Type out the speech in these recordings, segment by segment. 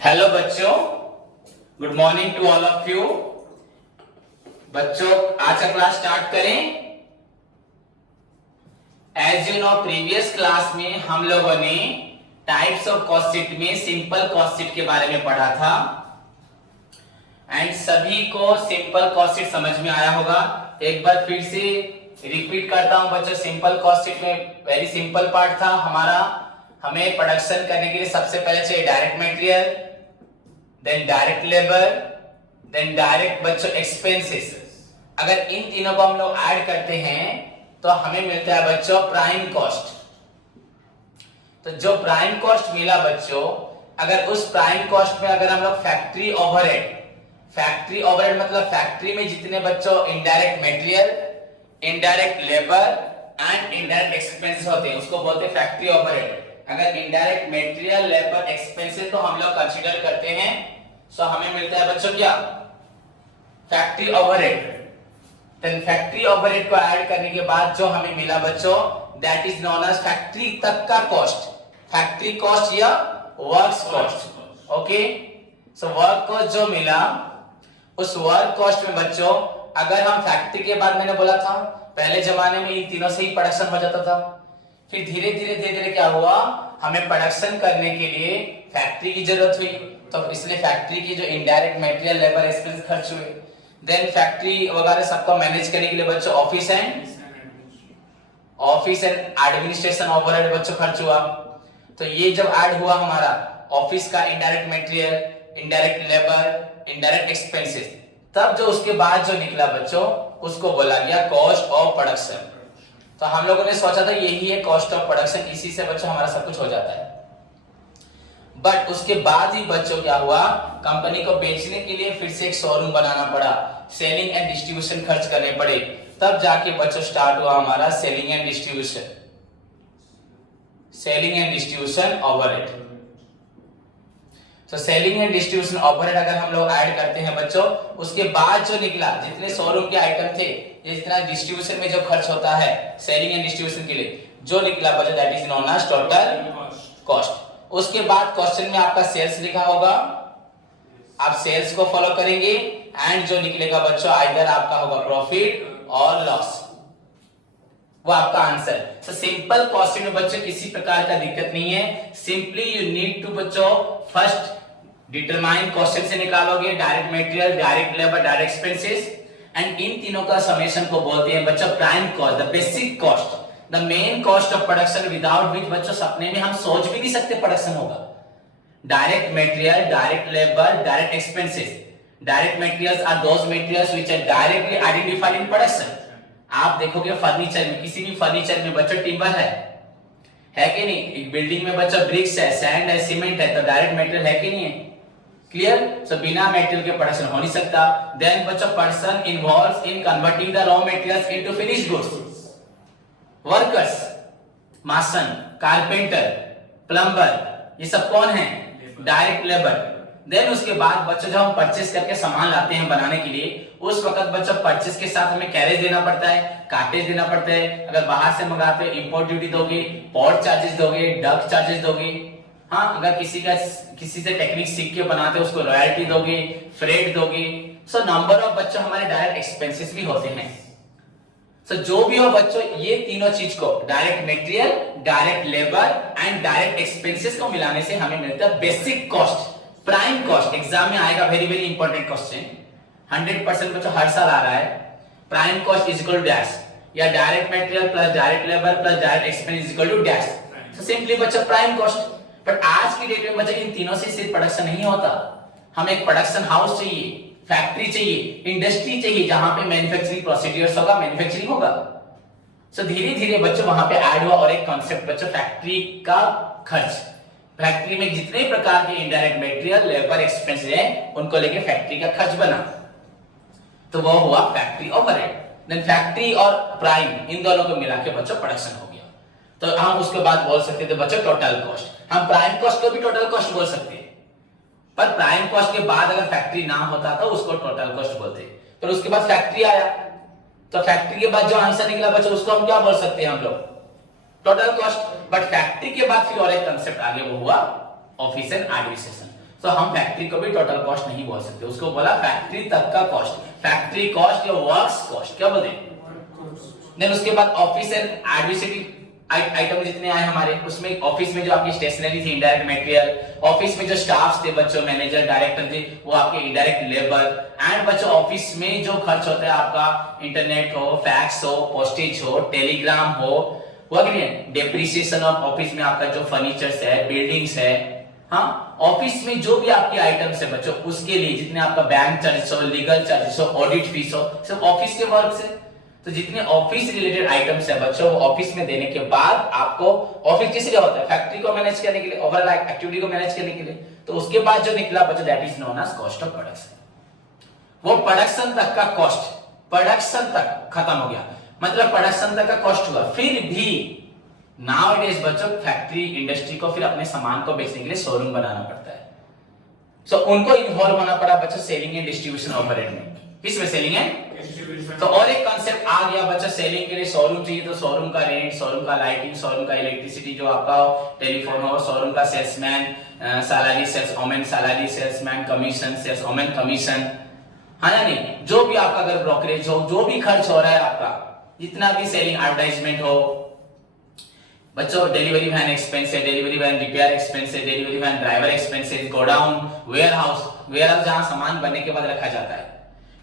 Hello बच्चों, good morning to all of you. बच्चों आज का क्लास स्टार्ट करें। As you know previous class में हम लोगों ने टाइप्स ऑफ कॉस्ट शीट में सिंपल कॉस्ट शीट के बारे में पढ़ा था एंड सभी को सिंपल कॉस्ट शीट समझ में आया होगा। एक बार फिर से रिपीट करता हूं बच्चों, सिंपल कॉस्ट शीट में वेरी सिंपल पार्ट था हमारा। हमें प्रोडक्शन करने के लिए सबसे पहले चाहिए direct material, then direct labour, then direct बच्चों एक्सपेंसेस। अगर इन तीनों को हम लोग ऐड करते हैं तो हमें मिलता है बच्चों प्राइम कॉस्ट। तो जो प्राइम कॉस्ट मिला बच्चों, अगर उस प्राइम कॉस्ट में अगर हम लोग फैक्ट्री ओवरहेड मतलब फैक्ट्री में जितने बच्चों indirect material, indirect labour and indirect expenses होते हैं उसको बोलते हैं फैक्ट्री ओवरहेड। अगर इनडायरेक्ट मटेरियल, लेबर, एक्सपेंसेस को हम लोग कंसीडर करते हैं तो हमें मिलता है बच्चों क्या, factory overhead. Then factory overhead को ऐड करने के बाद जो हमें मिला बच्चों that is known as factory तक का कॉस्ट, फैक्ट्री कॉस्ट या works cost. Okay, so work cost जो मिला उस वर्क कॉस्ट में बच्चों अगर हम फैक्ट्री के बाद मैंने बोला था पहले जमाने में इन तीनों से ही प्रोडक्शन हो जाता था, फिर धीरे धीरे क्या हुआ, हमें प्रोडक्शन करने के लिए फैक्ट्री की जरूरत हुई, तो इसलिए फैक्ट्री की जो इनडायरेक्ट मटेरियल, लेबर, एक्सपेंस खर्च हुए। देन फैक्ट्री वगैरह सबको मैनेज करने के लिए बच्चों ऑफिस एंड एडमिनिस्ट्रेशन ओवरहेड बच्चों खर्च हुआ। तो ये जब ऐड हुआ हमारा ऑफिस का indirect material, indirect labour, indirect expenses, तब जो उसके बाद जो निकला बच्चों उसको बोला गया कॉस्ट ऑफ प्रोडक्शन। तो हम लोगों ने सोचा था यही है कॉस्ट ऑफ प्रोडक्शन, इसी से बच्चों हमारा सब कुछ हो जाता है। बट उसके बाद ही बच्चों क्या हुआ, कंपनी को बेचने के लिए फिर से एक शोरूम बनाना पड़ा, सेलिंग एंड डिस्ट्रीब्यूशन खर्च करने पड़े, तब जाके बच्चों स्टार्ट हुआ हमारा सेलिंग एंड डिस्ट्रीब्यूशन ओवरहेड। तो सेलिंग एंड डिस्ट्रीब्यूशन ओवरहेड अगर हम लोग ऐड करते हैं बच्चों, उसके बाद जो निकला जितने शोरूम के आइटम थे, ये जितना डिस्ट्रीब्यूशन में जो खर्च होता है सेलिंग एंड डिस्ट्रीब्यूशन के लिए जो निकला बच्चों that is known as total cost. उसके बाद क्वेश्चन में आपका सेल्स लिखा होगा, आप सेल्स को फॉलो करेंगे एंड जो निकलेगा बच्चों आइदर आपका होगा प्रॉफिट और लॉस, वो आपका आंसर। तो सिंपल कॉस्टिंग में बच्चों किसी प्रकार का दिक्कत नहीं है, सिंपली यू नीड टू बच्चों फर्स्ट डिटरमाइन क्वेश्चन से निकालोगे direct material, direct labour, direct expenses and in तीनों का समेशन को बोलते हैं बच्चों prime cost, the basic cost, the main cost of production without which बच्चों सपने में हम सोच भी नहीं सकते प्रोडक्शन होगा। Direct material, direct labour, direct expenses. Direct materials are those materials which are directly identified in production. आप देखोगे फर्नीचर में, किसी भी फर्नीचर में बच्चों टिम्बर है कि नहीं, एक बिल्डिंग में बच्चों ब्रिक्स है, सैंड है, सीमेंट है, तो डायरेक्ट मटेरियल है कि नहीं है, क्लियर। सो बिना मटेरियल के प्रोडक्शन हो नहीं सकता। देन बच्चों person involves in converting the raw materials into finished goods, workers, mason, carpenter, plumber, ये सब कौन है, डायरेक्ट लेबर। देन उसके बाद बच्चों जब हम परचेस करके सामान लाते हैं बनाने के लिए, उस वक्त बच्चों परचेस के साथ हमें कैरेज देना पड़ता है, कार्टेज देना पड़ता है। अगर बाहर से मंगाते हो इंपोर्ट ड्यूटी दोगे, पोर्ट चार्जेस दोगे, डक चार्जेस दोगे। हाँ, अगर किसी से टेक्निक सीख के बनाते हो उसको रॉयल्टी दोगे, फ्रेट दोगे। सो नंबर ऑफ बच्चों हमारे डायरेक्ट एक्सपेंसेस भी होते हैं। सो जो भी हो बच्चों ये तीनों चीज को direct material, direct labour and direct expenses को मिलाने से हमें मिलता है basic cost, prime cost. Exam में आएगा वेरी वेरी इंपॉर्टेंट क्वेश्चन, 100% बच्चों हर साल आ रहा है। Prime cost is equal to dash, या direct material plus direct labour plus direct expense is equal to dash. So simply बच्चों प्राइम कॉस्ट। बट आज की डेट में बच्चों इन तीनों से सिर्फ प्रोडक्शन नहीं होता, हमें एक प्रोडक्शन हाउस चाहिए, फैक्ट्री चाहिए, इंडस्ट्री चाहिए जहां पे मैन्युफैक्चरिंग प्रोसीड्यूर्स होगा, मैन्युफैक्चरिंग होगा। सो धीरे धीरे बच्चों वहां पे ऐड हुआ और एक कॉन्सेप्ट बच्चों फैक्ट्री का खर्च। फैक्ट्री में जितने प्रकार के इनडायरेक्ट मटेरियल, लेबर, एक्सपेंस है उनको लेके फैक्ट्री का खर्च बना, तो वो हुआ फैक्ट्री ओवरहेड। देन फैक्ट्री और प्राइम इन दोनों को मिला के बच्चों प्रोडक्शन हो गया, तो हम उसके बाद बोल सकते थे बच्चों टोटल कॉस्ट। हम प्राइम कॉस्ट को भी टोटल कॉस्ट बोल सकते हैं, पर प्राइम कॉस्ट के बाद अगर फैक्ट्री ना होता तो उसको टोटल कॉस्ट बोलते। फिर उसके बाद फैक्ट्री आया, तो फैक्ट्री के बाद जो आंसर निकला बच्चों उसको हम क्या बोल सकते हैं हम लोग, टोटल कॉस्ट। बट फैक्ट्री के बाद फिर और एक कंसेप्ट आगे वो हुआ ऑफिस एंड एडमिनिस्ट्रेशन। तो हम फैक्ट्री को भी टोटल कॉस्ट नहीं बोल सकते, उसको बोला फैक्ट्री तक का कॉस्ट, फैक्ट्री कॉस्ट या वर्क्स कॉस्ट, क्या बोलते हैं। देन उसके बाद ऑफिस एंड एडमिनिस्ट्रेटिव आइटम जितने आए हमारे, उसमें ऑफिस में जो आपकी स्टेशनरी थी इनडायरेक्ट मटेरियल, ऑफिस में जो स्टाफ्स थे बच्चों, मैनेजर डायरेक्टर थे, वो आपके इनडायरेक्ट लेबर, एंड बच्चों ऑफिस में जो खर्च होता है आपका, इंटरनेट हो, फैक्स हो, पोस्टेज हो, टेलीग्राम हो, वो डेप्रिसिएशन ऑफ ऑफिस में आपका जो फर्नीचर्स है, बिल्डिंग्स है, हाँ ऑफिस में जो भी आपकी आइटम्स है बच्चों, उसके लिए जितने आपका बैंक चार्जेस हो, लीगल चार्जेस हो, ऑडिट फीस हो, सब ऑफिस के वर्क से। तो जितने ऑफिस रिलेटेड आइटम्स है बच्चों, वो ऑफिस में देने के बाद आपको, ऑफिस किस लिए होता है, फैक्ट्री को मैनेज करने के लिए, ओवरऑल एक्टिविटी को मैनेज करने के लिए। तो उसके बाद जो निकला बच्चों, that is known as cost of production. वो प्रोडक्शन तक का कॉस्ट, प्रोडक्शन तक खत्म हो गया, मतलब प्रोडक्शन तक का कॉस्ट हुआ। फिर भी नाउ इट इज बच्चों, फैक्ट्री इंडस्ट्री को फिर अपने सामान को बेचने के लिए शोरूम बनाना पड़ता है। सो उनको इन्वॉल्व होना पड़ा बच्चों सेलिंग एंड डिस्ट्रीब्यूशन ओवरहेड में। किसमें, सेलिंग एंड। तो और एक कांसेप्ट आ गया बच्चा, सेलिंग के लिए शोरूम चाहिए, तो शोरूम का रेंट, शोरूम का लाइटिंग, शोरूम का इलेक्ट्रिसिटी जो आपका टेलीफोन हो, शोरूम का salesman salary, sales women salary, salesman commission, sales women commission, हाँ या नहीं, जो भी आपका अगर ब्रोकरेज हो, जो भी खर्च हो रहा है आपका, जितना भी सेलिंग एडवर्टाइजमेंट हो बच्चों, डिलीवरी वैन एक्सपेंस है, डिलीवरी वैन रिपेयर एक्सपेंस है, delivery van driver expenses, godown, warehouse जहां सामान बनने के बाद रखा जाता है,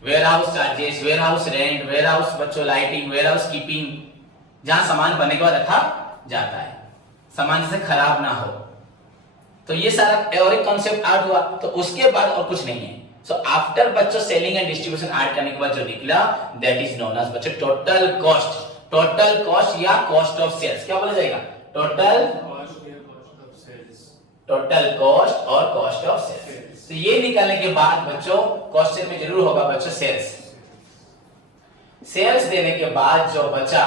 warehouse charges, warehouse rent, warehouse बच्चों लाइटिंग, वेयर हाउस कीपिंग, जहां सामान बनने के बाद रखा जाता है, सामान जैसे खराब ना हो। तो ये सारा और एक कॉन्सेप्ट ऐड हुआ, तो उसके बाद और कुछ नहीं है। सो आफ्टर बच्चों सेलिंग एंड डिस्ट्रीब्यूशन ऐड करने के बाद जो निकला, दैट इज नोन एज बच्चों टोटल कॉस्ट, टोटल कॉस्ट या कॉस्ट ऑफ सेल्स, क्या बोला जाएगा, टोटल कॉस्ट और कॉस्ट ऑफ सेल्स। तो ये निकालने के बाद बच्चों क्वेश्चन में जरूर होगा बच्चों सेल्स, सेल्स देने के बाद जो बचा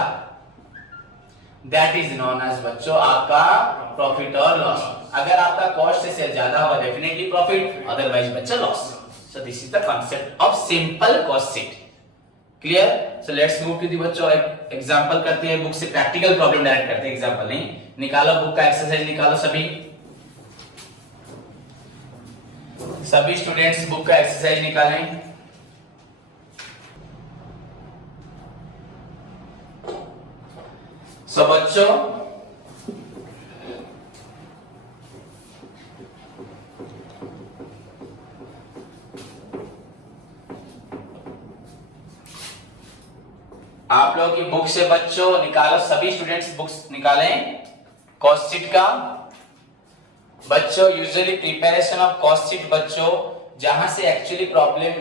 दैट इज नोन एज बच्चों आपका प्रॉफिट और लॉस। अगर आपका कॉस्ट से सेल ज्यादा होगा डेफिनेटली प्रॉफिट, अदरवाइज बच्चों loss. So this is the concept of simple cost sheet. Clear. So let's move to the बच्चों, एक एग्जांपल करते हैं, बुक से प्रैक्टिकल प्रॉब्लम डायरेक्ट करते हैं, एग्जांपल नहीं। निकालो बुक का एक्सरसाइज, निकालो सभी स्टूडेंट्स बुक का एक्सरसाइज निकालें। सो बच्चों आप लोगों की बुक से बच्चों निकालो, सभी स्टूडेंट्स बुक्स निकालें कॉस्ट शीट का। बच्चों usually preparation of cost sheet बच्चों जहां से एक्चुअली प्रॉब्लम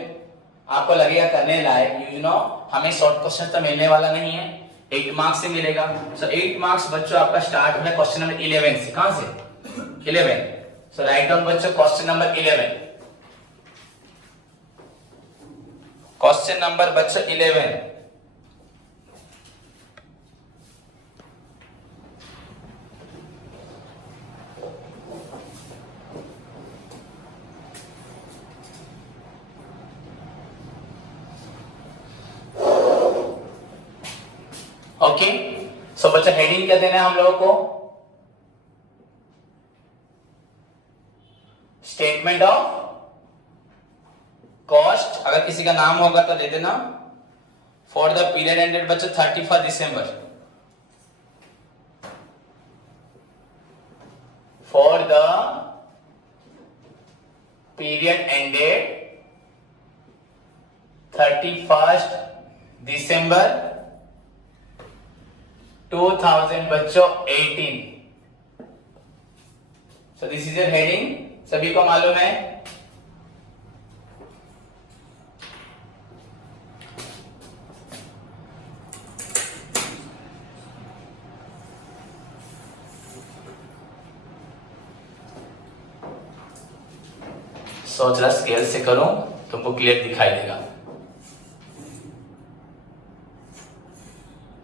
आपको लगेगा करने लायक, यू नो हमें शॉर्ट क्वेश्चन तो मिलने वाला नहीं है, 8 मार्क्स से मिलेगा। सो 8 मार्क्स बच्चों आपका स्टार्ट है क्वेश्चन नंबर 11 से। कहां से, 11। सो राइट डाउन बच्चों क्वेश्चन नंबर 11, क्वेश्चन नंबर बच्चों 11। ओके, सो बच्चा हेडिंग क्या देना है हम लोगों को, स्टेटमेंट ऑफ कॉस्ट, अगर किसी का नाम होगा तो दे देना, फॉर द पीरियड एंडेड बच्चा 31 दिसंबर, फॉर द पीरियड एंडेड 31 दिसंबर 2000 बच्चों 18। सो दिस इज योर हेडिंग, सभी को मालूम है। सोच रहा स्केल से करूं, तुमको क्लियर दिखाई देगा।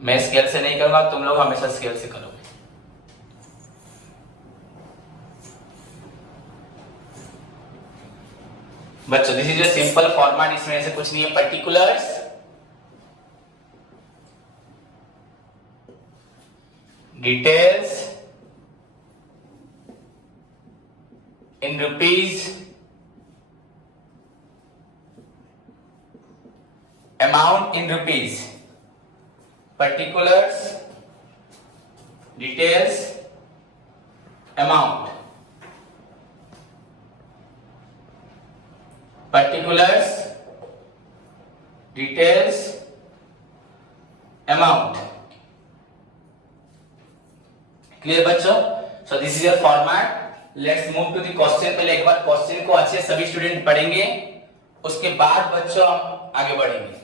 मैं स्केल से नहीं करूंगा, तुम लोग हमेशा स्केल से करोगे। बच्चों this is a simple format, इसमें ऐसे कुछ नहीं है, particulars, details in rupees amount in rupees. Particulars, details, amount. Particulars, details, amount. Clear बच्चों? So this is your format. Let's move to the question. पहले एक बार क्वेश्चन को अच्छे सभी स्टूडेंट पढ़ेंगे, उसके बाद बच्चों हम आगे बढ़ेंगे.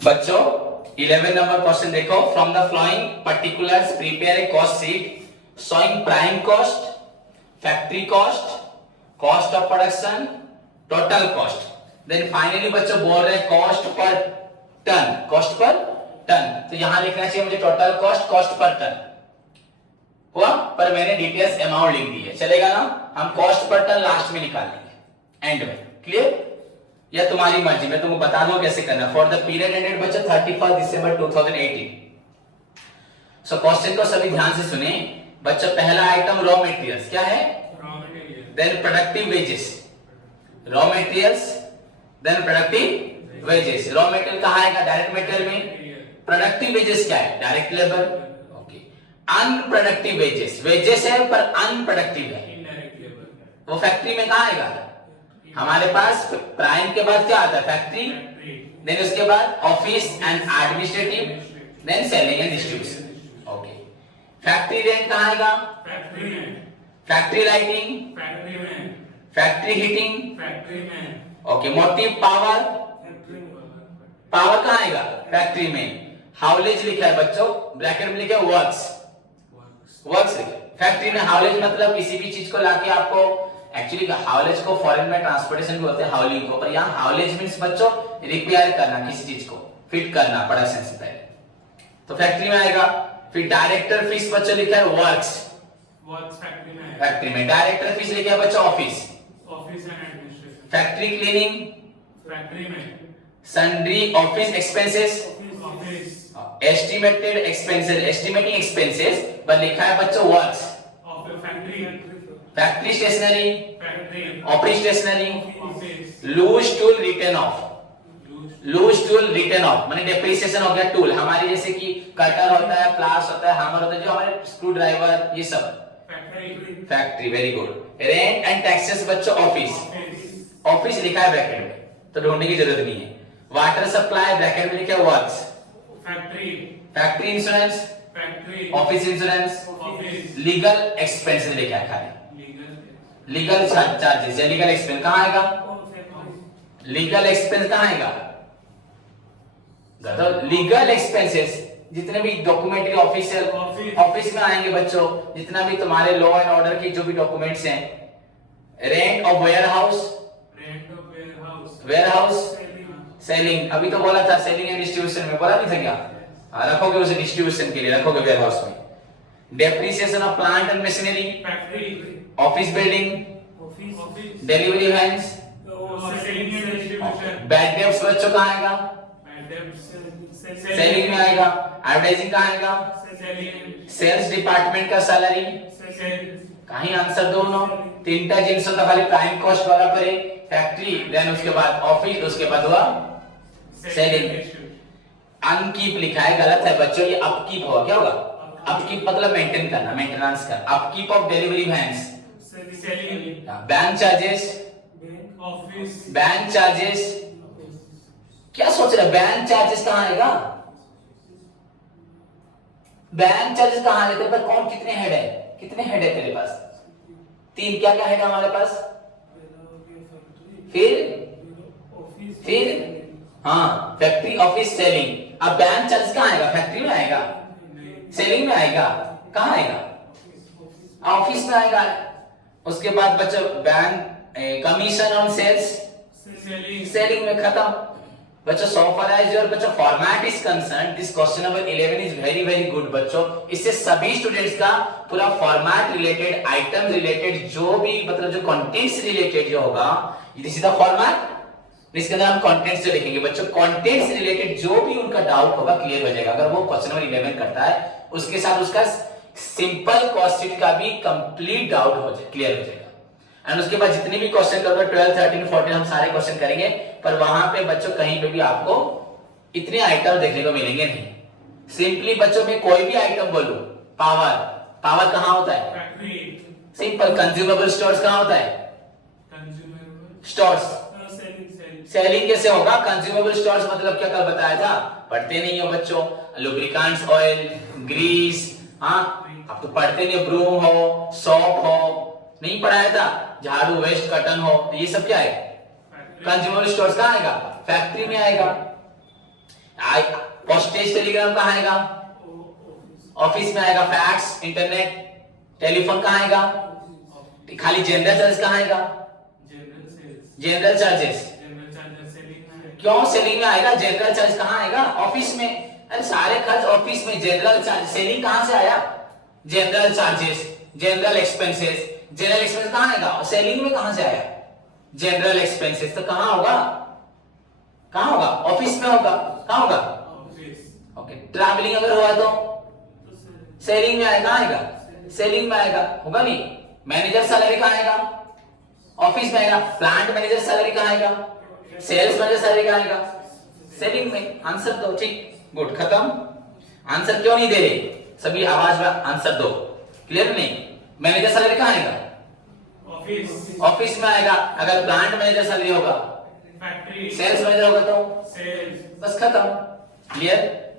बच्चों 11 नंबर क्वेश्चन देखो. From the following particulars prepare a cost sheet showing prime cost, factory cost, cost of production, total cost, then finally बच्चों बोल रहे हैं cost per ton. Cost per ton, तो यहां लिखना चाहिए मुझे total cost, cost per ton हुआ, पर मैंने डिटेल्स अमाउंट लिख दी है. चलेगा ना? हम कॉस्ट पर टन लास्ट में निकाल लेंगे, एंड में. क्लियर? या तुम्हारी मर्जी, मैं तुमको बता दूं कैसे करना. फॉर द पीरियड एंडेड बच्चों 31 दिसंबर 2018. सो क्वेश्चन को सभी ध्यान से सुने बच्चों. पहला आइटम रॉ मटेरियल्स क्या है? Raw material. Then productive wages. Raw materials then productive wages. Raw material कहां आएगा? डायरेक्ट मटेरियल में. प्रोडक्टिव वेजेस क्या है? Direct labour. Okay. Unproductive wages, wages है पर अनप्रोडक्टिव है, इनडायरेक्ट लेबर. वो फैक्ट्री में कहां आएगा? हमारे पास प्राइम के बाद क्या आता है? फैक्ट्री. देन उसके बाद office and administrative, then selling and distribution. Okay. Factory rent कहां आएगा? फैक्ट्री में. Factory lighting? फैक्ट्री में. Factory heating? फैक्ट्री में. ओके. Motive power? फैक्ट्री में. पावर कहां आएगा? फैक्ट्री में. हाउलेज लिखा है बच्चों, ब्रैकेट में लिखा है वर्क्स. वर्क्स लिखा है. फैक्ट्री में हाउलेज मतलब किसी भी चीज को लाके आपको, एक्चुअली हाउलेज को फॉरेन में ट्रांसपोर्टेशन भी बोलते हैं हाउलिंग को, पर यहाँ हाउलेज मींस बच्चों रिपेयर करना, किसी चीज को फिट करना प्रोडक्शन से पहले, तो फैक्ट्री में आएगा. फिर डायरेक्टर फीस बच्चों लिखा है वर्क्स. वर्क्स फैक्ट्री में. फैक्ट्री में. डायरेक्टर फीस लिखा है बच्चों office. Office and administration. Factory cleaning? Factory में. Sundry office expenses? Office. Estimated expenses, estimating expenses पर लिखा है बच्चों works. Factory. Factory stationery? Factory. Office stationery? Office. Loose tool written off. Loose tool written off माने depreciation हो गया tool. हमारी जैसे कि कटर होता है, प्लास होता है, हैमर होता है, जो हमारे स्क्रू ड्राइवर, ये सब factory. Factory. Very good. Rent and taxes बच्चों ऑफिस. ऑफिस लिखा है ब्रैकेट में, तो ढूंढने की जरूरत नहीं है. वाटर सप्लाई ब्रैकेट में लिखा है works. Factory. Factory insurance? Factory. Office insurance? Office. Legal expenses लिखा है खाली. लीगल चार्जेस या लीगल एक्सपेंस कहां आएगा? लीगल एक्सपेंस कहां आएगा? तो लीगल एक्सपेंसेस जितने भी डॉक्यूमेंट्री ऑफिशियल ऑफिस में आएंगे बच्चों, जितना भी तुम्हारे लॉ एंड ऑर्डर की जो भी डॉक्यूमेंट्स हैं. Rent of warehouse? Rent of warehouse. Warehouse. Selling, अभी तो बोला था सेलिंग एंड डिस्ट्रीब्यूशन में, बोला नहीं था क्या? रखोगे उसे डिस्ट्रीब्यूशन के लिए, रखोगे वेयर हाउस में. Depreciation of plant and machinery? Factory. Office building? Office. Delivery vans? Selling and distribution. Bad debts बच्चों कहां आएगा? बैड डेब्ट्स सेलिंग में आएगा. एडवर्टाइजिंग कहां आएगा? सेलिंग. सेल्स डिपार्टमेंट का सैलरी? कहीं आंसर दो नो. तीनटा जिन्स तो खाली प्राइम कॉस्ट वाला परे. फैक्ट्री, देन उसके बाद ऑफिस, उसके बाद हुआ सेलिंग. अनकीप लिखा है, गलत है बच्चों, ये अपकीप होगा. क्या होगा? अपकीप मतलब मेंटेन करना, मेंटेनेंस का. Upkeep of delivery vans? Selling. Bank charges? Office. Bank charges क्या सोच रहे? बैंक चार्जेस कहां आएगा? बैंक चार्जेस कहां आएगा? तेरे पास कौन कितने हेड है? कितने हेड है तेरे पास? 3. क्या क्या हेड है हमारे पास? फिर हाँ, फैक्ट्री, ऑफिस, सेलिंग. अब बैंक चार्जेस कहां आएगा? फैक्ट्री में आएगा? सेलिंग में आएगा? कहां आएगा? ऑफिस में आएगा. उसके बाद बच्चों bank commission on sales? Selling में. खत्म बच्चों. so far as your बच्चों format is concern, this question number 11 is very very good बच्चों. इससे सभी स्टूडेंट्स का पूरा फॉर्मेट रिलेटेड, आइटम रिलेटेड, जो भी मतलब जो कंटेंट्स रिलेटेड जो होगा, दिस इज द फॉर्मेट. इसके अंदर हम कंटेंट्स जो लिखेंगे बच्चों, कंटेंट से रिलेटेड जो भी उनका डाउट होगा क्लियर हो जाएगा। अगर वो क्वेश्चन नंबर 11 करता है उसके साथ उसका सिंपल कॉस्ट का भी कंप्लीट डाउट हो जाए, क्लियर हो जाएगा। एंड उसके बाद जितने भी क्वेश्चन करोगे 12, 13, 14 हम सारे क्वेश्चन करेंगे, पर वहां पे बच्चों कहीं पे भी आपको इतने आइटम देखने को मिलेंगे नहीं। सिंपली बच्चों में कोई भी आइटम बोलो, पावर, पावर कहां होता है? सिंपल। कंज्यूमेबल स्टोर्स कहां होता है? स्टोर्स। सेलिंग कैसे होगा? कंज्यूमेबल स्टोर्स मतलब क्या कल बताया था, पढ़ते नहीं हो बच्चों। लुब्रिकेंट्स, ऑयल, ग्रीस, हाँ अब तो पढ़ते नहीं। ब्रूम हो, सोप हो, नहीं पढ़ाया था? झाड़ू, वेस्ट, कटन हो, तो ये सब क्या है? कंज्यूमेबल स्टोर्स कहां आएगा? फैक्ट्री में आएगा। पोस्टेज टेलीग्राम कहां आएगा? ऑफिस में आएगा। फैक्स, इंटरनेट, टेलीफोन कहां आएगा? खाली जनरल चार्ज कहां आएगा? General charges. क्यों सेलिंग में आएगा? जनरल चार्ज कहां आएगा? ऑफिस में। अरे सारे खर्च ऑफिस में, जनरल चार्ज। सेलिंग कहां से आया? General charges, general expenses. General expense कहां आएगा? सेलिंग में कहां से आया? General expenses. तो कहां होगा? कहां होगा? ऑफिस में होगा। कहां होगा? ओके। ट्रैवलिंग अगर हुआ तो सेलिंग में आएगा। आएगा सेलिंग में आएगा, होगा नहीं? मैनेजर सैलरी कहां आएगा? ऑफिस में आएगा। प्लांट मैनेजर सैलरी कहां आएगा? सेल्स मैनेजर सैलरी कहां आएगा? सेलिंग में। आंसर दो। ठीक, गुड, खत्म। आंसर क्यों नहीं दे रहे सभी? आवाज में आंसर दो। क्लियर नहीं? मैनेजर सैलरी कहां आएगा? ऑफिस। ऑफिस में आएगा। अगर प्लांट मैनेजर सैलरी होगा, फैक्ट्री। सेल्स मैनेजर होगा तो सेल्स। बस खत्म। क्लियर?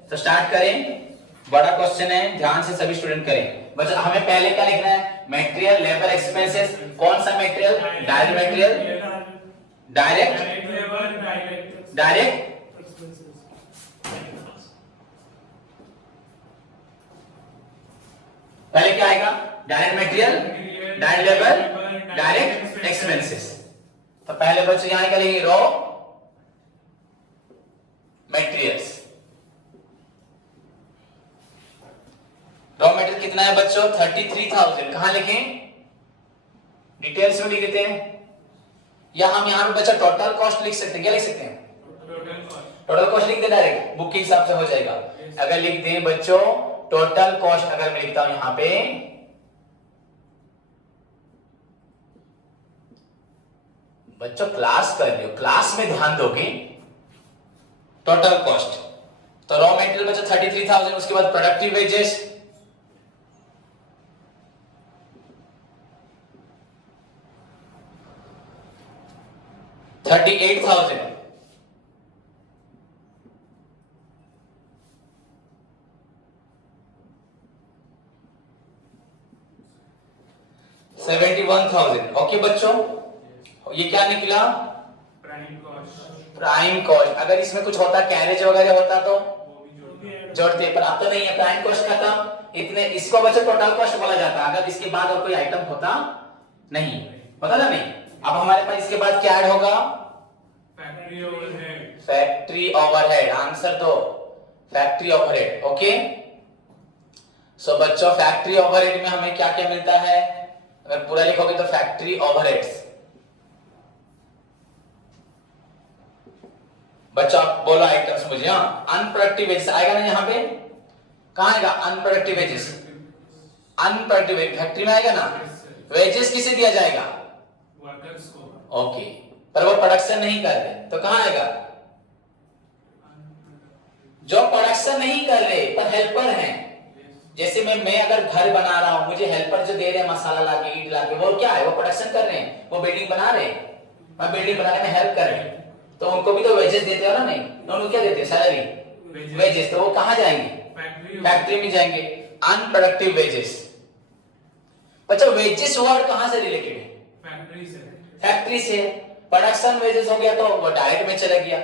तो स्टार्ट करें। बड़ा क्वेश्चन है, ध्यान से सभी स्टूडेंट करें। बच्चों हमें पहले क्या लिखना है? Material, labour, expenses. कौन सा मटेरियल? डायरेक्ट मटेरियल, डायरेक्ट पहले क्या आएगा? Direct material, direct labour, direct expenses. तो पहले बच्चों यहां क्या लिखेंगे? Raw materials. रॉ मटेरियल कितना है बच्चों? 33,000। कहां लिखें? डिटेल्स में लिख देते हैं, या हम यहां पे बच्चा टोटल कॉस्ट लिख सकते हैं। क्या लिख सकते हैं? टोटल कॉस्ट लिख दे, डायरेक्ट बुक के हिसाब से हो जाएगा। अगर लिख दें बच्चों टोटल कॉस्ट, अगर मैं लिखता हूं यहां पे बच्चों, क्लास कर लियो, क्लास में ध्यान दोगे। टोटल कॉस्ट तो रॉ मटेरियल बच्चों 33,000। उसके बाद प्रोडक्टिव वेजेस 38,000। ओके बच्चों, ये क्या निकला? Prime cost. Prime cost. अगर इसमें कुछ होता, कैरेज वगैरह होता तो जोड़ते, पर अब तो नहीं है। प्राइम कॉस्ट खत्म। इतने इसको बच्चों टोटल कॉस्ट बोला जाता अगर इसके बाद और कोई आइटम होता नहीं, होता ना नहीं। अब हमारे पास इसके बाद क्या ऐड होगा? Factory overhead. Factory overhead. Answer दो, फैक्ट्री ओवरहेड। ओके। सो बच्चों फैक्ट्री ओवरहेड में हमें क्या क्या मिलता है? अगर पूरा लिखोगे तो फैक्ट्री ओवरहेड्स। बच्चों आप बोलो आइटम्स मुझे। हाँ, अनप्रोडक्टिव वेजेस आएगा ना यहाँ पे? कहां आएगा? Unproductive wages. अनप्रोडक्टिव फैक्ट्री में आएगा ना? वेजेस किसे दिया जाएगा? वर्कर्स को। ओके, पर वो प्रोडक्शन नहीं कर रहे तो कहां आएगा? जो प्रोडक्शन नहीं कर रहे पर हेल्पर हैं। जैसे मैं अगर घर बना रहा हूं, मुझे हेल्पर जो दे रहे हैं मसाला लाके, ईंट लाके, वो क्या है? वो प्रोडक्शन कर रहे हैं, वो बिल्डिंग बना रहे हैं। मैं बिल्डिंग बनाने में हेल्प कर रहे हैं, तो उनको भी तो वेजेस देते हो ना? नहीं, उनको क्या देते हैं? Salary, wages. तो वो कहां जाएंगे? फैक्ट्री में जाएंगे। Unproductive wages. अच्छा, वेजेस वर्ड कहां से रिलेटेड है? फैक्ट्री से। फैक्ट्री से। प्रोडक्शन वेजेस हो गया तो वो डायरेक्ट में चला गया।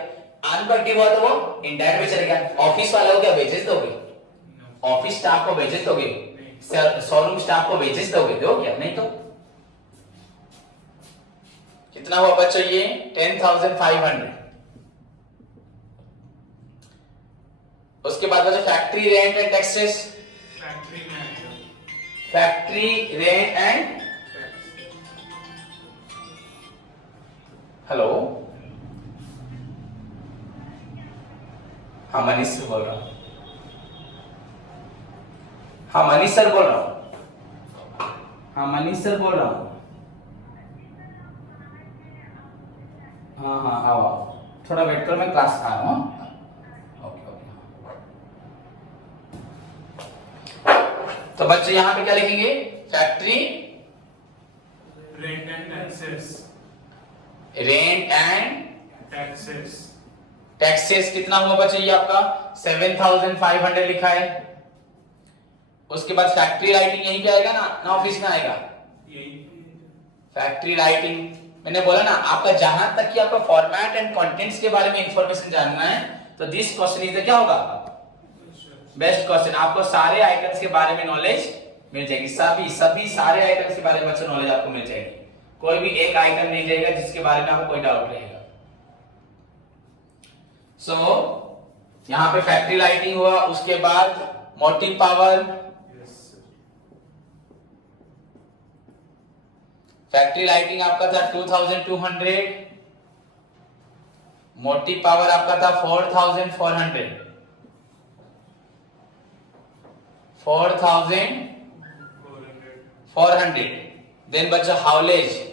अनप्रोडक्टिव हुआ तो वो इनडायरेक्ट में चला गया। ऑफिस वाला हो गया, वेजेस दोगे? ऑफिस स्टाफ को वेजेस दोगे? शोरूम स्टाफ को वेजेस दोगे? दो क्या? नहीं तो। कितना हुआ बच्चों ये? 10,500। उसके बाद बच्चों factory rent and taxes. Factory rent and hello हाँ मनीष सर बोल रहा हूँ। हाँ मनीष सर बोल रहा हूँ। हाँ मनीष सर बोल रहा हूँ। हाँ हाँ आओ आओ, थोड़ा वेट करो, मैं क्लास आ रहा हूँ। Okay okay. तो बच्चे यहाँ पे क्या लिखेंगे? Factory rent and taxes. Rent and taxes. Taxes कितना हुआ बच्चे? ये आपका 7500 लिखा है। उसके बाद फैक्ट्री राइटिंग यहीं पे आएगा ना ऑफिस में आएगा? यही फैक्ट्री राइटिंग मैंने बोला ना, आपका जहां तक कि आपका फॉर्मेट एंड कंटेंट्स के बारे में इंफॉर्मेशन जानना है तो दिस क्वेश्चन इज क्या होगा? Best question. आपको सारे आइटम्स के बारे में नॉलेज मिल जाएगी, सभी सारे आइटम्स के बारे में बच्चों नॉलेज आपको मिल जाएगी। कोई भी एक आइटम नहीं जाएगा जिसके बारे में आपको कोई डाउट रहेगा। सो यहाँ पे फैक्ट्री लाइटिंग हुआ, उसके बाद मोटिव पावर। फैक्ट्री लाइटिंग आपका था 2200, मोटिव पावर आपका था 4400। 4400। देन बच्चा हाउलेज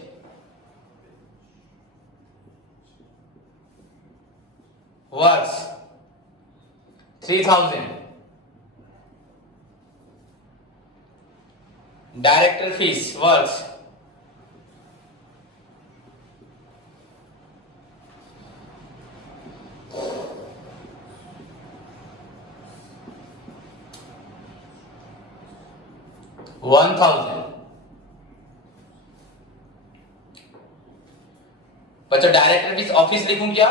वर्क्स 3000। Director fees works 1000। बच्चों डायरेक्टर फीस ऑफिस लिखूं क्या?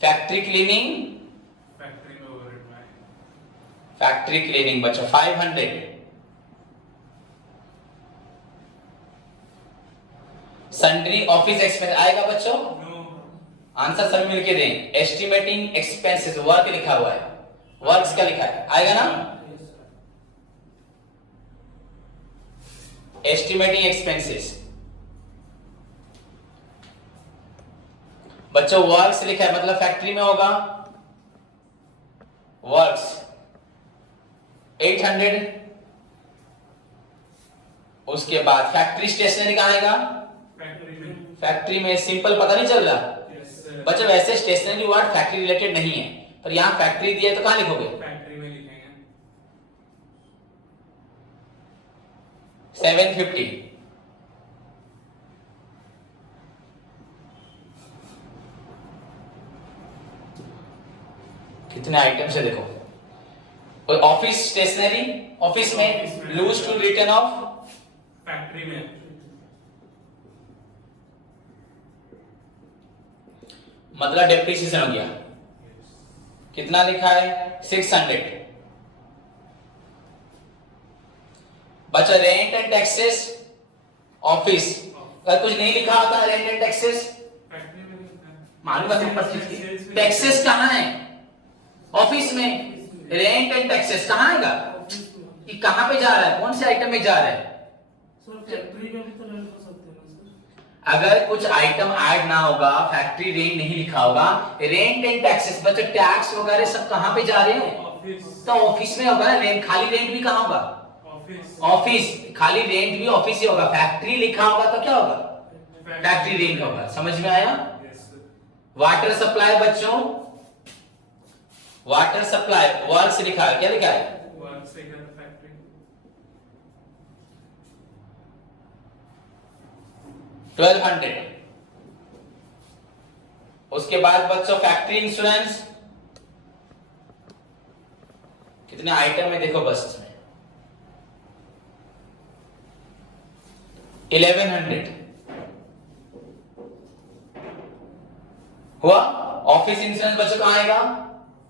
Factory cleaning. फैक्ट्री में ओवरहेड में फैक्ट्री क्लीनिंग बच्चों 500। सन्ड्री ऑफिस एक्सपेंस आएगा बच्चों? आंसर सब मिलके दें। एस्टिमेटिंग एक्सपेंसेस वर्क लिखा हुआ है, वर्क्स का लिखा है, आएगा ना? एस्टिमेटिंग एक्सपेंसेस बच्चों वर्क्स लिखा है मतलब फैक्ट्री में होगा। वर्क्स 800। उसके बाद फैक्ट्री स्टेशनरी का आएगा? फैक्ट्री में सिंपल पता नहीं चल रहा? बच्चों वैसे स्टेशनरी वर्ड फैक्ट्री रिलेटेड नहीं है, पर यहां फैक्ट्री दिया है तो कहां लिखोगे? फैक्ट्री में लिखेंगे 750। कितने आइटम्स है देखो। और ऑफिस स्टेशनरी, ऑफिस में loose to return of factory में मतलब डेप्रिसिएशन हो गया। कितना लिखा है? 600। बचा रेंट एंड टैक्सेस ऑफिस। अगर कुछ नहीं लिखा होता रेंट एंड टैक्सेस फैक्ट्री में लिखना है। मालूम है टैक्सेस कहां है? ऑफिस में। रेंट एंड टैक्सेस कहां आएगा? कि कहां पे जा रहा है, कौन से आइटम में जा रहा है? सर फैक्ट्री में भी तो रेंट हो सकते हैं ना सर। अगर कुछ आइटम ऐड ना होगा, फैक्ट्री रेंट नहीं लिखा होगा, रेंट एंड टैक्सेस बच्चों टैक्स वगैरह सब कहां पे जा रहे हैं? ऑफिस। तो ऑफिस में होगा। रेंट खाली रेंट भी कहां होगा? ऑफिस। ऑफिस खाली रेंट भी ऑफिस ही होगा। फैक्ट्री लिखा होगा तो क्या होगा? फैक्ट्री रेंट होगा। समझ में आया? वाटर सप्लाई बच्चों, वाटर सप्लाई वर्क्स लिखा है, क्या लिखा है? वर्क से क्या फैक्ट्री 1200। उसके बाद बच्चों फैक्ट्री इंश्योरेंस कितने आइटम है देखो बस इसमें 1100 हुआ। ऑफिस इंश्योरेंस बच्चों कहां आएगा?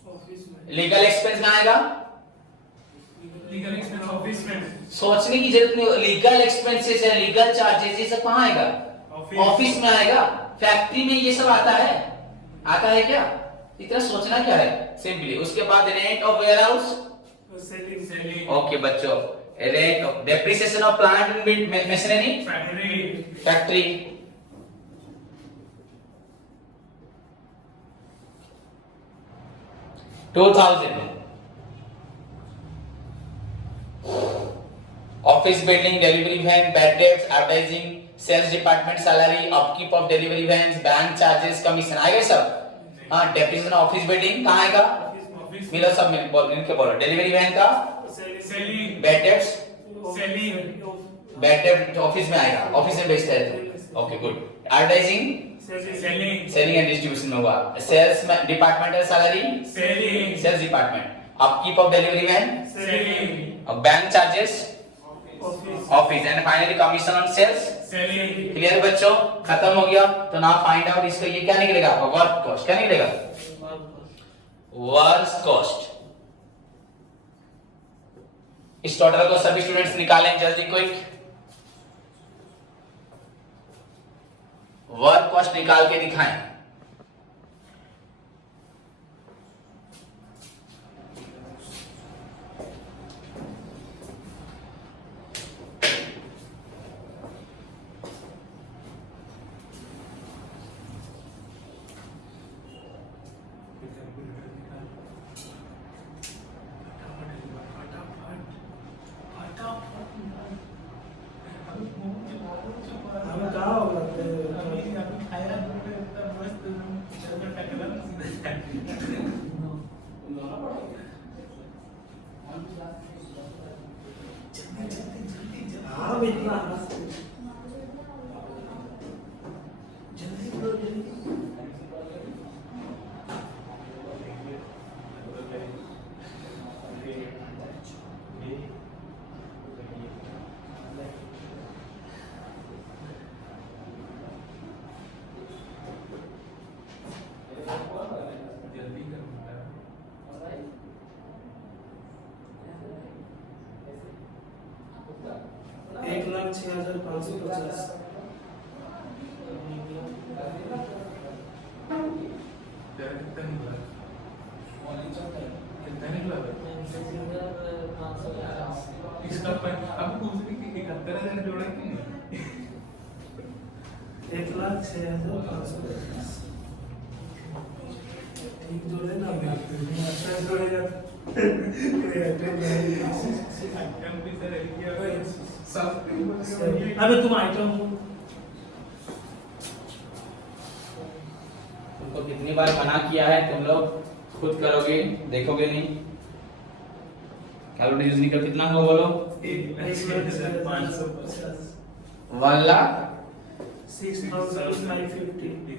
ऑफिस में। लीगल एक्सपेंस कहां आएगा? लीगल एक्सपेंस ऑफिस में। सोचने की जरूरत नहीं। लीगल एक्सपेंसेस है, लीगल चार्जेस, ये सब कहां आएगा? ऑफिस में आएगा। फैक्ट्री में ये सब आता है? आता है क्या? इतना सोचना क्या है, सिंपली। उसके बाद rent of warehouse, selling. Okay बच्चों। Rent of depreciation of plant and machinery, factory. Factory. 2000 office building, delivery van, bad debts, advertising, sales department, salary, upkeep of delivery vans, bank charges, commission आएगा सब। हाँ, depreciation office building कहाँ आएगा? Office मिला सब मिल के बोलो। डिलीवरी वैन का, selling bad debts, selling bad debt office में आएगा, ऑफिस में बेचता है तो। Okay good. Advertising, selling selling and distribution में हुआ। सेल्स में departmental salary, selling sales department. Upkeep of delivery van, selling और bank charges, office, and finally commission on sales. Selling. Clear बच्चों? खत्म हो गया। तो ना फाइंड आउट इसका ये क्या निकलेगा? Work cost. क्या निकलेगा? Work cost. इस टोटल को सभी स्टूडेंट्स निकालें जल्दी क्विक। वर्क कॉस्ट निकाल के दिखाएं। हमें कहाँ होगा हाँ इतना जल्दी करो जल्दी। 1,06,550। कितना निकला? इसका अब पूछने की 71,000 जोड़ा कि नहीं? 1,06,550। ठीक जोड़े ना अच्छा जोड़ेगा। अबे तुम आइटम तुमको कितनी बार मना किया है, तुम लोग खुद करोगे, देखोगे नहीं। कैलकुलेट यूज नहीं कर, कितना हुआ बोलो? 1,05,50। 1,06,550।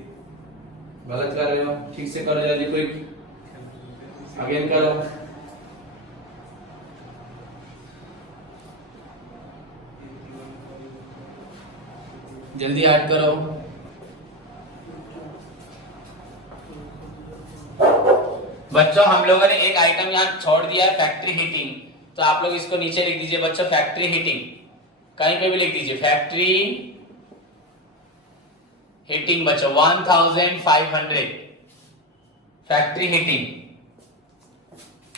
गलत कर रहे हो, ठीक से करो जल्दी क्विक। अगेन करो। जल्दी ऐड करो। बच्चों हम लोगों ने एक आइटम यहाँ छोड़ दिया है, फैक्ट्री हीटिंग। तो आप लोग इसको नीचे लिख दीजिए बच्चों, फैक्ट्री हीटिंग। कहीं पे भी लिख दीजिए फैक्ट्री हीटिंग बच्चों 1500 फैक्ट्री हीटिंग।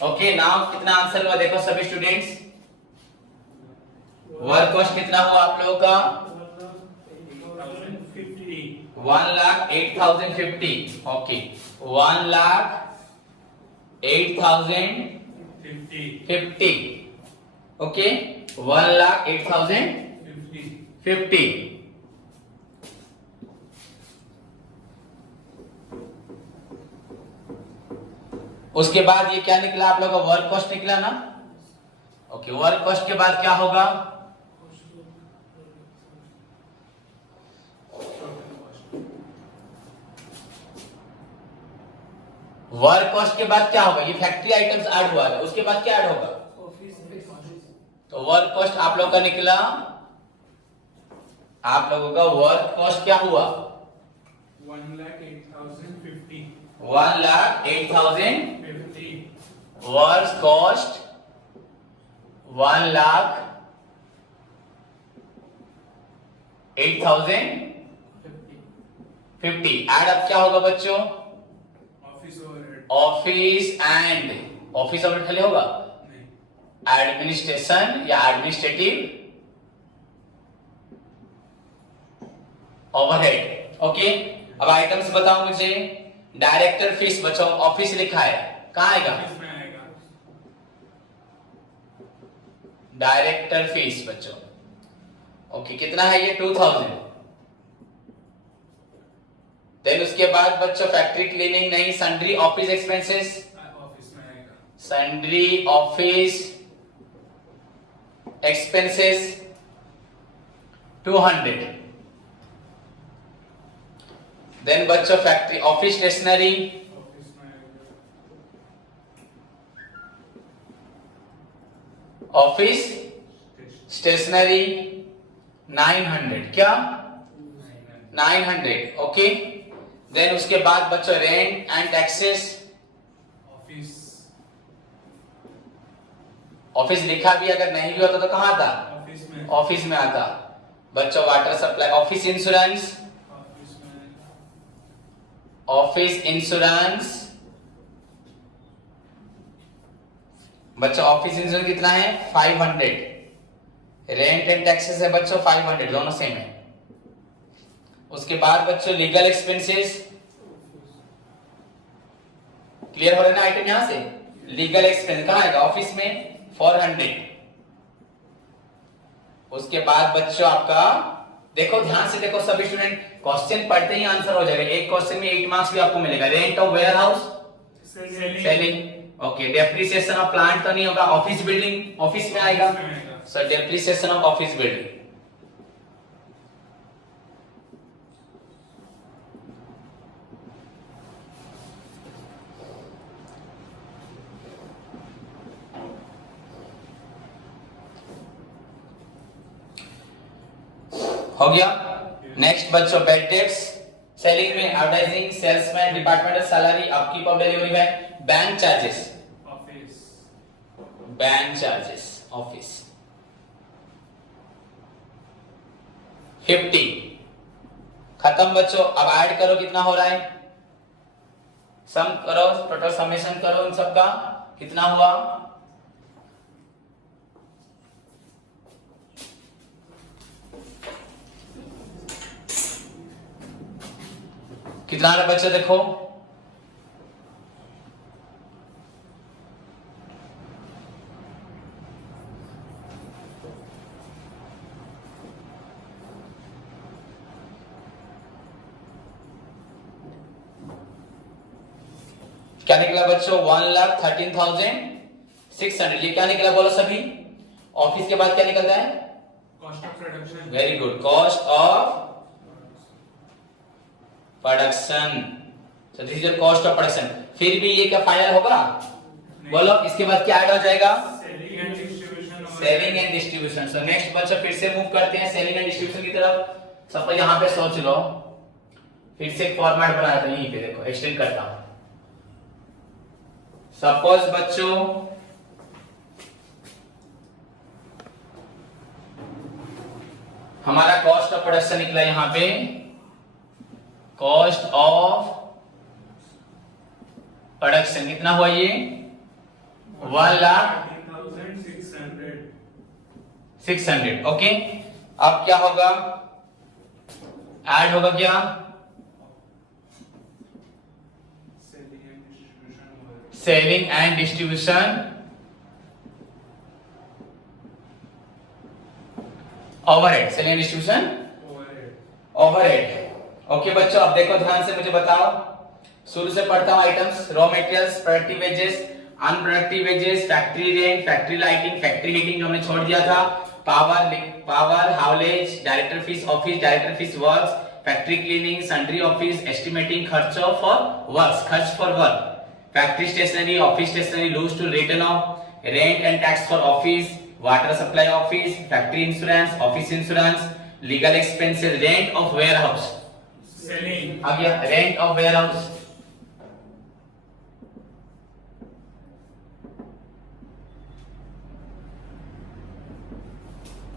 ओके नाउ कितना आंसर हुआ देखो सभी स्टूडेंट्स। वर्क कॉस्ट कितना हुआ आप लोगों का? 1,08,050। ओके 1,08,050। ओके 1,08,050। उसके बाद ये क्या निकला आप लोगों का? वर्क कॉस्ट निकला ना। ओके वर्क कॉस्ट के बाद क्या होगा? वर्क कॉस्ट के बाद क्या होगा? ये फैक्ट्री आइटम्स ऐड हुआ है, उसके बाद क्या ऐड होगा? तो वर्क कॉस्ट आप लोगों का निकला, आप लोगों का वर्क कॉस्ट क्या हुआ? 1,08,050। 1,08,050 वर्क कॉस्ट 1,08,050 ऐड अब क्या होगा बच्चों? Office overhead. Office and office overhead खाली होगा, एडमिनिस्ट्रेशन या एडमिनिस्ट्रेटिव ओवरहेड। ओके अब आइटम्स बताओ मुझे। डायरेक्टर फीस बच्चों ऑफिस लिखा है, कहाँ आएगा? ऑफिस में आएगा। डायरेक्टर फीस बच्चों। ओके, कितना है ये? 2000। देन उसके बाद बच्चों फैक्ट्री क्लीनिंग नहीं, सन्ड्री ऑफिस एक्सपेंसेस, ऑफिस में आएगा। Sundry office expenses 200। देन बच्चों फैक्ट्री ऑफिस स्टेशनरी, ऑफिस में आएगा। Office stationery 900। क्या? 900। ओके, देन उसके बाद बच्चों rent and taxes. Office, office लिखा भी अगर नहीं भी होता तो कहाँ आता? ऑफिस में। ऑफिस में आता बच्चों। Water supply, office insurance, office में आएगा। ऑफिस इंश्योरेंस बच्चों। ऑफिस इंश्योरेंस कितना है? 500। रेंट एंड टैक्सेस है बच्चों 500, दोनों सेम है। उसके बाद बच्चों लीगल एक्सपेंसेस, क्लियर हो रहा है ना आइटम यहां से? लीगल एक्सपेंस कहां आएगा? ऑफिस में 400। उसके बाद बच्चों आपका देखो, ध्यान से देखो सभी स्टूडेंट, क्वेश्चन पढ़ते ही आंसर हो जाएगा। एक क्वेश्चन में 8 मार्क्स भी आपको मिलेगा। Rent of warehouse, selling. Okay, depreciation of plant तो नहीं होगा, ऑफिस बिल्डिंग ऑफिस में आएगा, so depreciation of office building. हो गया। नेक्स्ट बच्चों बैड डेट्स, सेलिंग में advertising, salesman, departmental salary, upkeep of delivery man, bank charges, office, bank charges office 50। खत्म बच्चों। अब ऐड करो कितना हो रहा है, सम करो, टोटल समेशन करो इन सब का, कितना हुआ? कितना आ रहा बच्चों देखो, क्या निकला बच्चों? 1,13,600। ये क्या निकला बोलो सभी? ऑफिस के बाद क्या निकलता है? Cost of production. Very good, cost of production. So this is your cost of production. फिर भी ये क्या फाइनल होगा? बोलो, इसके बाद क्या ऐड हो जाएगा? Selling and distribution. Selling and distribution. So next बच्चों फिर से मूव करते हैं सेलिंग एंड डिस्ट्रीब्यूशन की तरफ। सपोज यहां पे सोच लो, फिर से एक फॉर्मेट बनाया था, यहीं पे देखो एक्सटेंड करता हूं। सपोज बच्चों हमारा कॉस्ट ऑफ प्रोडक्शन निकला यहां पे, कॉस्ट ऑफ प्रोडक्शन कितना हुआ ये? 1,13,600। ओके, अब क्या होगा? ऐड होगा क्या? Selling and distribution overhead, selling and distribution overhead. Okay बच्चों, अब देखो ध्यान से मुझे बताओ, शुरू से पढ़ता हूं items. Raw materials, productive wages, unproductive wages, factory rent, factory lighting, factory heating जो हमने छोड़ दिया था, power haulage, director fees office, director fees works, factory cleaning, sundry office, estimating खर्चों फॉर वर्क्स, खर्च for work, factory stationery, office stationery, loose to return off, rent and tax for office, water supply office, factory insurance, office insurance, legal expenses, rent of warehouse, selling आ गया rent of warehouse.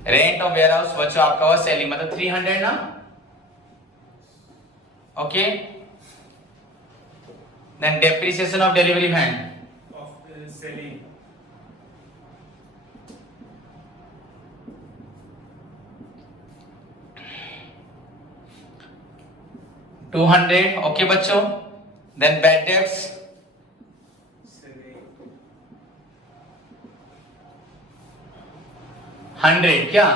Rent of warehouse बच्चों आपका हुआ selling, मतलब 300 ना। Okay, then depreciation of delivery van, of selling 200। Okay बच्चों, then bad debts, 100 क्या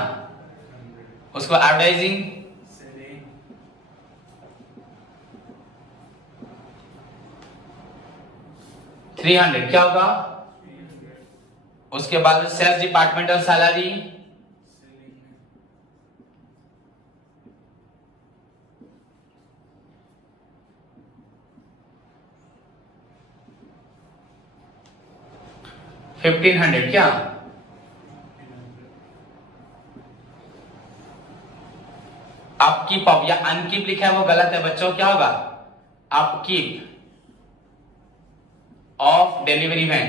उसको एडवर्टाइजिंग सेलिंग 300 क्या होगा, 300 उसके बाद सेल्स डिपार्टमेंटल सैलरी सेलिंग में 1500 क्या, 1500 अपकीप ऑफ या अनकीप लिखा है वो गलत है बच्चों, क्या होगा अपकीप ऑफ डिलीवरी वैन,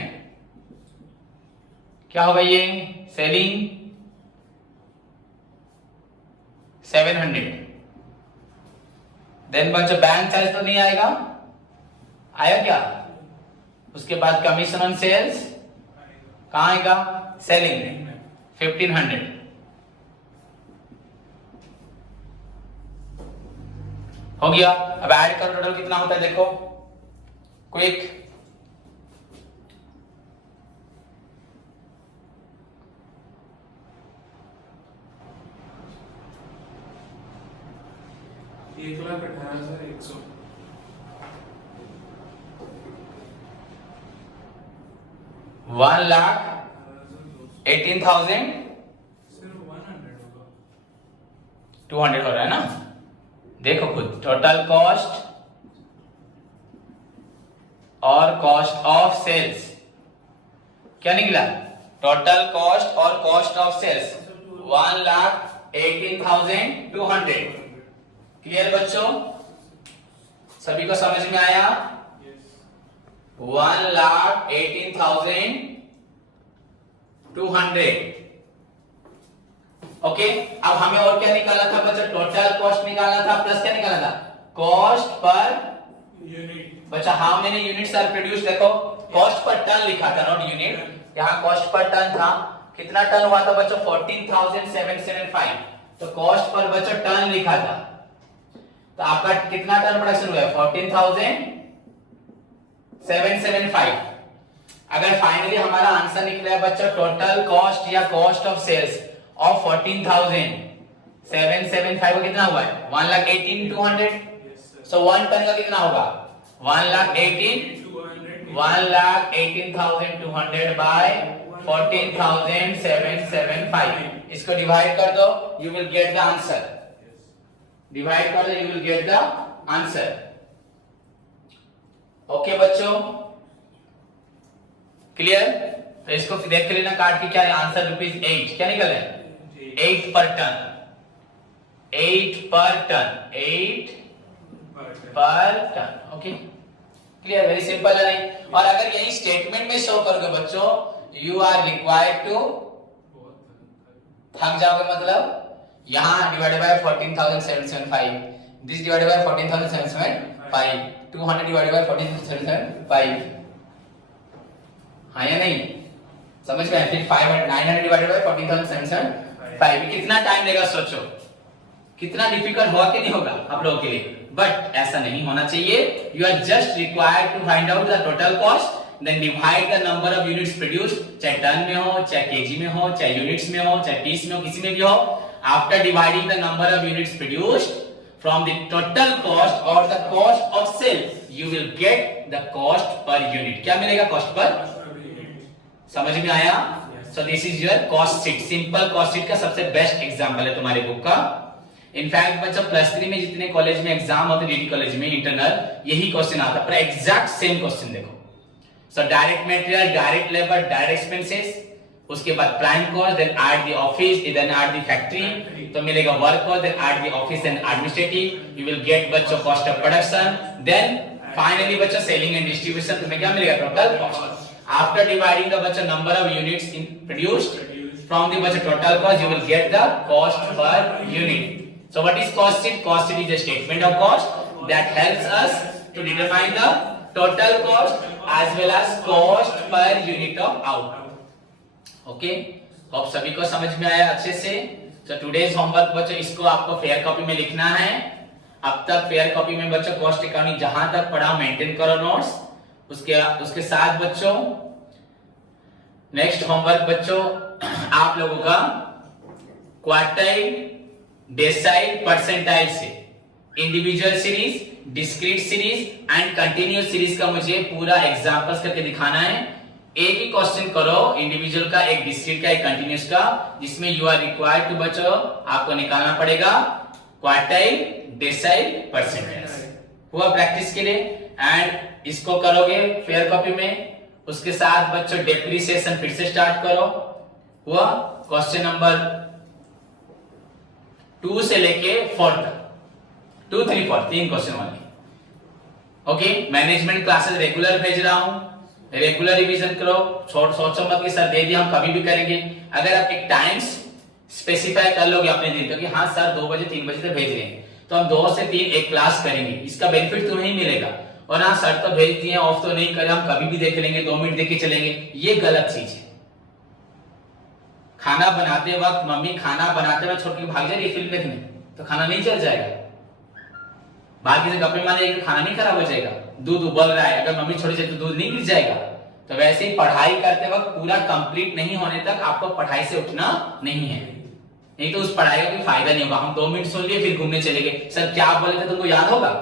क्या होगा ये सेलिंग 700। देन बच्चों बैंक चार्ज तो नहीं आएगा, आया क्या, उसके बाद कमीशन ऑन सेल्स कहां आएगा, सेलिंग 1500। हो गया। अब ऐड करो टोटल कितना होता है देखो क्विक, एक लाख 18,100 1,18,200 सिर्फ 100 होगा। हो रहा है ना, देखो खुद टोटल कॉस्ट और कॉस्ट ऑफ सेल्स क्या निकला, टोटल कॉस्ट और कॉस्ट ऑफ सेल्स 1,18,200। क्लियर बच्चों, सभी को समझ में आया, यस 1,18,200। ओके, अब हमें और क्या निकालना था बच्चा, टोटल कॉस्ट निकालना था प्लस क्या निकालना था, कॉस्ट पर यूनिट बच्चा how many units are produce, देखो कॉस्ट पर टन लिखा था नॉट यूनिट, यहाँ कॉस्ट पर टन था, कितना टन हुआ था बच्चों 14,775, तो कॉस्ट पर बच्चों टन लिखा था, तो आपका कितना टन प्रोडक्शन हुआ है 14,775। अगर फाइनली हमारा आंसर निकला है बच्चों टोटल कॉस्ट या कॉस्ट ऑफ सेल्स ऑफ 14,775 कितना हुआ है 1,18,200, सो 1 टन का कितना होगा 1,18,200 बाय 14,775, इसको डिवाइड कर दो you will get the answer, divide कर दो you will get the answer. Okay बच्चों क्लियर, तो इसको देख लेना काट के, क्या है आंसर ₹8 क्या निकल है 8 per ton, 8 per ton, 8 per ton. Okay clear, very simple है नहीं, और अगर यही स्टेटमेंट में शो करोगे बच्चों यू आर रिक्वायर्ड टू थक जाओगे, मतलब यहां divided by 14,775, this divided by 14,775, 200 divided by 14,775, हाँ या नहीं समझ में, फिर 900 डिवाइडेड बाय 14,775, कितना टाइम लेगा सोचो, कितना डिफिकल्ट होगा कि नहीं होगा आप लोगों के लिए, बट ऐसा नहीं होना चाहिए, you are just required to find out the total cost then divide the number of units produced, चाहे टन में हो, चाहे केजी में हो, चाहे यूनिट्स में हो, चाहे पीस में हो, किसी में भी हो, after dividing the number of units produced from the total cost और the cost of sales you will get the cost per unit, क्या मिलेगा कॉस्ट पर, समझ में आया, so this is your cost sheet, simple cost sheet का सबसे best example है तुम्हारे बुक का। इनफैक्ट बच्चा +3 में जितने कॉलेज में एग्जाम होते डीडी कॉलेज में इंटरनल यही क्वेश्चन आता है, पर एग्जैक्ट सेम क्वेश्चन देखो, so direct material, direct labour, direct expenses, उसके बाद prime cost, then add the office, then add the factory, तो मिलेगा work cost, then add the office and administrative, you will get बच्चों cost of production, then finally बच्चों selling and distribution, तुम्हें क्या मिलेगा total cost. After dividing the bachcha number of units in produced from the bachcha total cost, you will get the cost per unit. So what is cost sheet? Cost sheet is a statement of cost that helps us to determine the total cost as well as cost per unit of output. Okay? अब सभी को समझ में आया अच्छे से। So today's homework बच्चों इसको आपको फेयर कॉपी में लिखना है। अब तक फेयर कॉपी में बच्चों कॉस्ट अकाउंटिंग जहां तक पढ़ा मेंटेन करो नोट्स, उसके साथ बच्चों नेक्स्ट होमवर्क बच्चों आप लोगों का क्वार्टाइल, डेसाइल, परसेंटाइल से individual series, discrete series and continuous series का मुझे पूरा एग्जांपल्स करके दिखाना है। एक ही क्वेश्चन करो, इंडिविजुअल का, एक डिस्क्रीट का, एक कंटिन्यूअस का, जिसमें यू आर रिक्वायर्ड टू बच्चों आपको निकालना पड़ेगा क्वार्टाइल, डेसाइल, परसेंटाइल। हुआ प्रैक्टिस के लिए? एंड इसको करोगे फेयर कॉपी में। उसके साथ बच्चों डेप्रिसिएशन फिर से स्टार्ट करो। हुआ? क्वेश्चन नंबर 2 से लेके 4 तक, 2, 3, 4 3 क्वेश्चन वाले। ओके, मैनेजमेंट क्लासेस रेगुलर भेज रहा हूं, रेगुलर रिवीजन करो। सोचो मत कि सर दे दिया हम कभी भी करेंगे। अगर आप एक टाइम्स स्पेसिफाई कर लोगे अपने दिन का कि हाँ सर 2 बजे 3 बजे तक भेज रहे हैं, तो हम 2 से 3 एक क्लास करेंगे, इसका बेनिफिट तुम्हें ही मिलेगा। और हाँ सर तो भेज दिए, ऑफ तो नहीं करे, हम कभी भी देख लेंगे, 2 मिनट देख के चलेंगे, ये गलत चीज है। खाना बनाते वक्त मम्मी खाना बनाते वक्त छोड़ के भाग जा रही है फिल्म देखने, तो खाना नहीं चल जाएगा। बाकी से गप्पे मारेंगे तो खाना नहीं खराब हो जाएगा। दूध उबल रहा है, अगर मम्मी छोड़ी जाए तो दूध नहीं गिर जाएगा। तो वैसे ही पढ़ाई करते वक्त पूरा कंप्लीट नहीं होने तक आपको पढ़ाई से उठना नहीं है, नहीं तो उस पढ़ाई का कोई फायदा नहीं होगा। हम 2 मिनट सुन लिए फिर घूमने चले गए, सर क्या आप बोले थे तुमको याद होगा?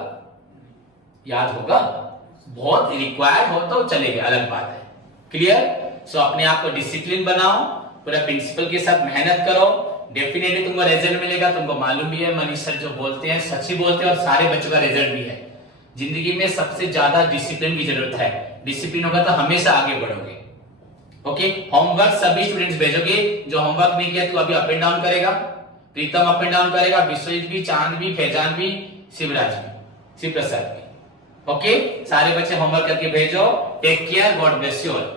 याद होगा? बहुत रिक्वायर्ड हो तो चले गए, अलग बात है। क्लियर? सो अपने आप को डिसिप्लिन बनाओ, पूरा प्रिंसिपल के साथ मेहनत करो, डेफिनेटली तुमको रिजल्ट मिलेगा। तुमको मालूम भी है मनीष सर जो बोलते हैं सच ही बोलते हैं, और सारे बच्चों का रिजल्ट भी है। जिंदगी में सबसे ज्यादा डिसिप्लिन की जरूरत है। डिसिप्लिन होगा तो हमेशा आगे बढ़ोगे। ओके, होमवर्क सभी स्टूडेंट्स भेजोगे। जो होमवर्क नहीं किया तो अभी अप एंड डाउन करेगा, प्रीतम अप एंड डाउन करेगा, विश्वजीत भी, चांद भी, फैजान भी, शिवराज भी, शिव प्रसाद भी। ओके, सारे बच्चे होमवर्क करके भेजो। Take care, God bless you all.